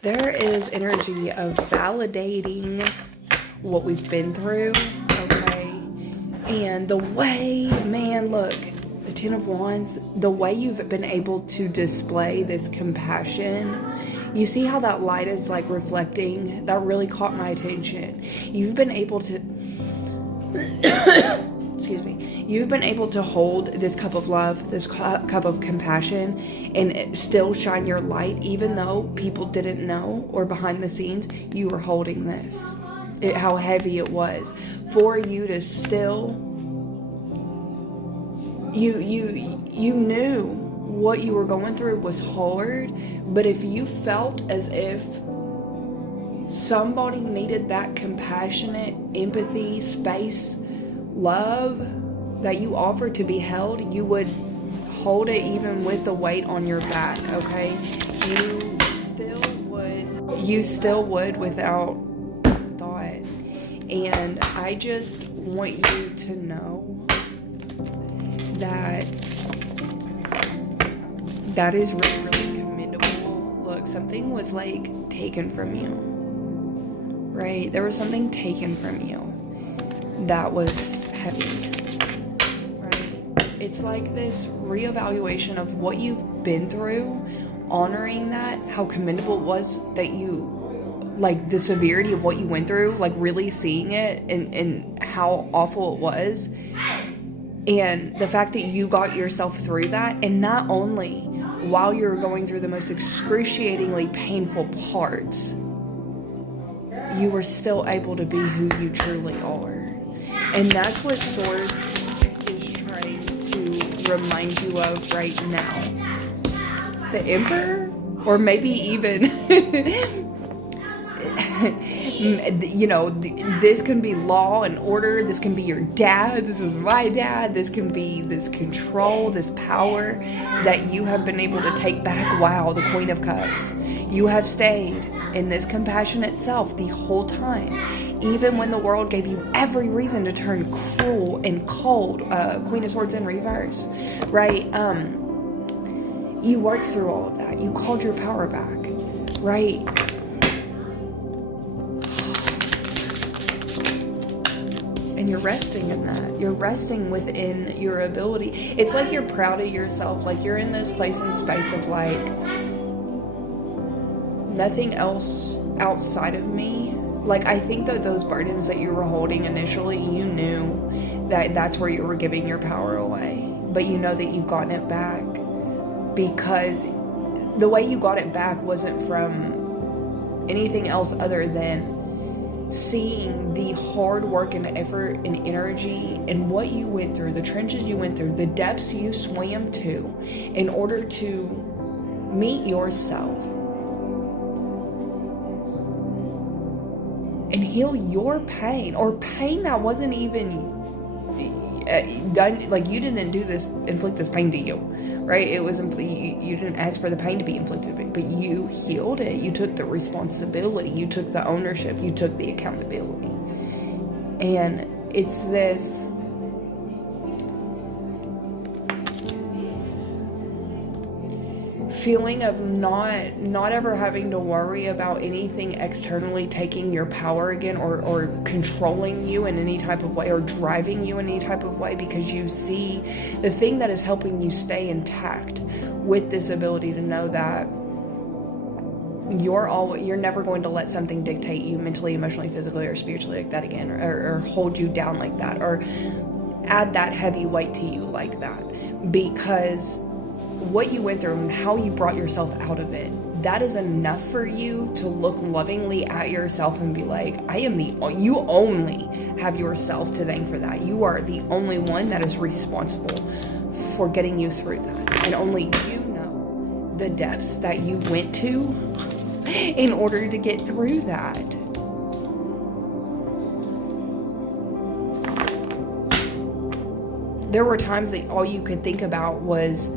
There is energy of validating what we've been through, okay? And the way, man, look, the Ten of Wands, the way you've been able to display this compassion, you see how that light is like reflecting? That really caught my attention. You've been able to, excuse me, you've been able to hold this cup of love, this cup of compassion, and still shine your light, even though people didn't know, or behind the scenes, you were holding this. How heavy it was for you to still, you knew what you were going through was hard, but if you felt as if somebody needed that compassionate empathy, space, love that you offered to be held, you would hold it even with the weight on your back, okay? You still would without thought. And I just want you to know that that is really, really commendable. Look, something was like taken from you, right? There was something taken from you that was heavy, right? It's like this reevaluation of what you've been through, honoring that, how commendable it was that you, like the severity of what you went through, like really seeing it and how awful it was. And the fact that you got yourself through that, and not only while you're going through the most excruciatingly painful parts, you were still able to be who you truly are. And that's what Source is trying to remind you of right now. The Emperor? Or maybe even... you know, this can be law and order. This can be your dad. This is my dad. This can be this control, this power that you have been able to take back. Wow, the Queen of Cups. You have stayed in this compassionate self the whole time, even when the world gave you every reason to turn cruel and cold. Queen of Swords in reverse, right? You worked through all of that. You called your power back, right? And you're resting in that. You're resting within your ability. It's like you're proud of yourself. Like you're in this place and space of like, nothing else outside of me. Like I think that those burdens that you were holding initially, you knew that that's where you were giving your power away. But you know that you've gotten it back. Because the way you got it back wasn't from anything else other than seeing the hard work and effort and energy and what you went through, the trenches you went through, the depths you swam to in order to meet yourself and heal your pain, or pain that wasn't even done. Like you didn't do this, inflict this pain to you, right? It was you didn't ask for the pain to be inflicted, but you healed it. You took the responsibility, you took the ownership, you took the accountability. And it's this feeling of not ever having to worry about anything externally taking your power again, or controlling you in any type of way, or driving you in any type of way, because you see the thing that is helping you stay intact with this ability to know that you're never going to let something dictate you mentally, emotionally, physically, or spiritually like that again, or hold you down like that, or add that heavy weight to you like that, because what you went through and how you brought yourself out of it, that is enough for you to look lovingly at yourself and be like, you only have yourself to thank for that. You are the only one that is responsible for getting you through that. And only you know the depths that you went to in order to get through that. There were times that all you could think about was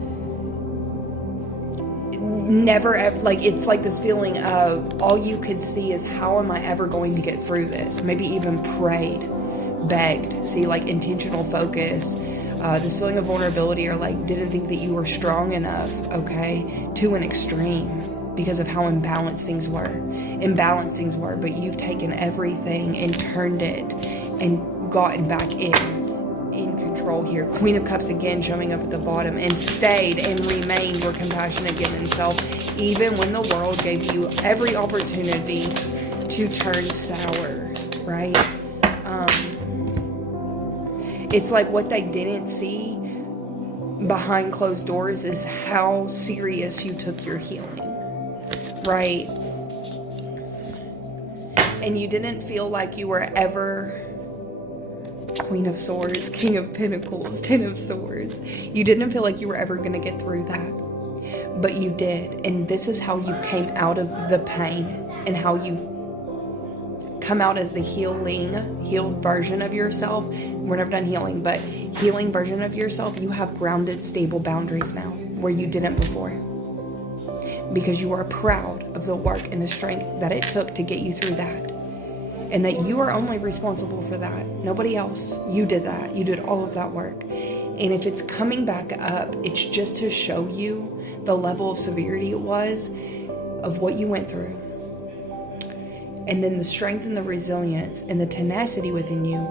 never ever, like it's like this feeling of all you could see is how am I ever going to get through this? Maybe even prayed, begged, see, like intentional focus, this feeling of vulnerability, or like didn't think that you were strong enough, okay, to an extreme. because of how imbalanced things were, but you've taken everything and turned it and gotten back in control here. Queen of Cups again showing up at the bottom, and stayed and remained your compassionate, giving self, even when the world gave you every opportunity to turn sour, right? It's like what they didn't see behind closed doors is how serious you took your healing, right? And you didn't feel like you were ever Queen of Swords, King of Pentacles, Ten of Swords. You didn't feel like you were ever going to get through that, but you did. And this is how you came out of the pain, and how you've come out as the healed version of yourself. We're never done healing, but healing version of yourself. You have grounded, stable boundaries now where you didn't before, because you are proud of the work and the strength that it took to get you through that, and that you are only responsible for that. Nobody else. You did that. You did all of that work. And if it's coming back up, it's just to show you the level of severity it was of what you went through. And then the strength and the resilience and the tenacity within you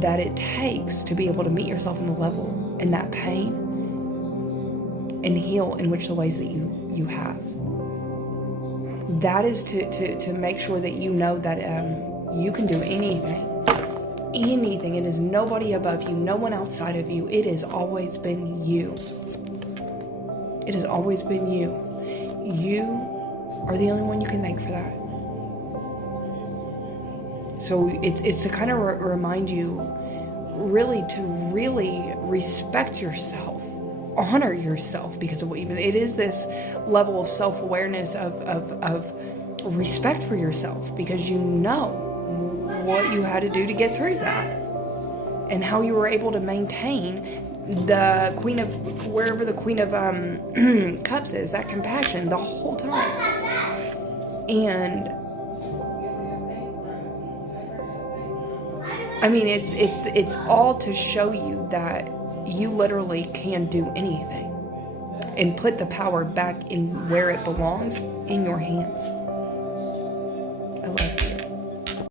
that it takes to be able to meet yourself in the level and that pain and heal in which the ways that you have. That is to make sure that you know that you can do anything. Anything. It is nobody above you, no one outside of you. It has always been you. It has always been you. You are the only one you can thank for that. So it's to kind of remind you really to respect yourself, honor yourself because of what you've been. It is this level of self-awareness of respect for yourself, because you know what you had to do to get through that, and how you were able to maintain the Queen of, wherever the Queen of Cups is, that compassion the whole time. And I mean, it's all to show you that you literally can do anything and put the power back in where it belongs, in your hands.